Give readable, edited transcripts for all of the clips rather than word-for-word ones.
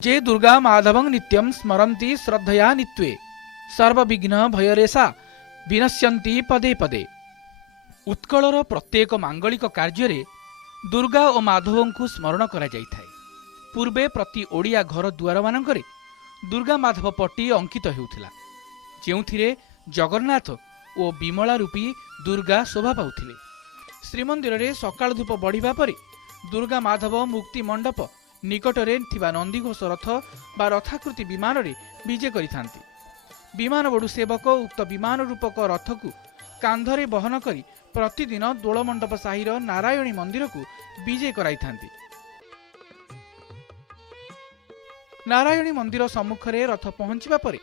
जे दुर्गा माधवं नित्यं स्मरन्ति श्रद्धया नित्वे सर्वविघ्न भयरेषा विनश्यन्ति पदे पदे। उत्कलर प्रत्येक मांगलिक कार्य दुर्गा और माधवों को स्मरण करा जाइथाय। पूर्वे प्रति ओडिया घर दुआर मानकरे दुर्गा माधव पट्टी अंकित हेउथिला, जेउथिरे जगन्नाथ और विमला रूपी दुर्गा शोभा पाउथिले। श्रीमंदिर रे सकाळ धूप बढ़िबा परे दुर्गा माधव मुक्ति मंडप निकटरे थिबा नंदीघोष रथ बा रथाकृति विमान रे विजे करिथांती। विमान बड़ू सेवक उक्त विमान रूपक रथ को कांधरे बहन करी प्रतिदिन दोलमंडप साहिर नारायणी मंदिर को विजे कराइथांती। नारायणी मंदिर सम्मुखरे रथ पहुंचवा परे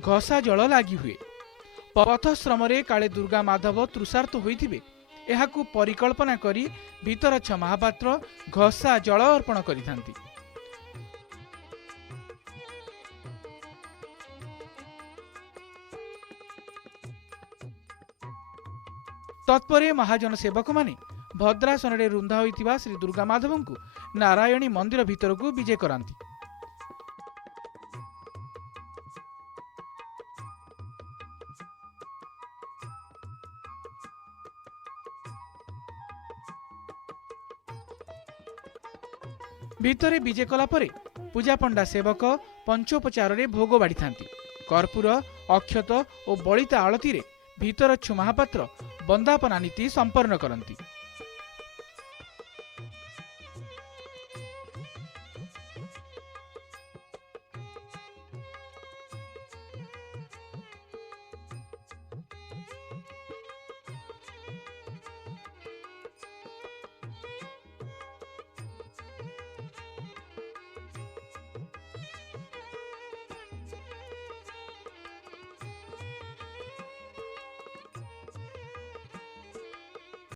घसा जल लागी हुए। पथश्रम काले दुर्गा माधव तृषार्त होइथिबे एहाकू परिकल्पना करी भीतरच्छ महापात्र घसा जल अर्पण करिथांती। तत्परे महाजन सेवक माने भद्रासन रे रुंधा होइथिबा श्री दुर्गा माधव को नारायणी मंदिर भीतर को विजे करांती। भितरे विजे कला परे पूजा पंडा सेवक पंचोपचार रे भोग बाड़ी थांती। कर्पूर अक्षत और बलिता आलती रे भीतरच्छु महापात्र बंदापना नीति संपन्न करंती।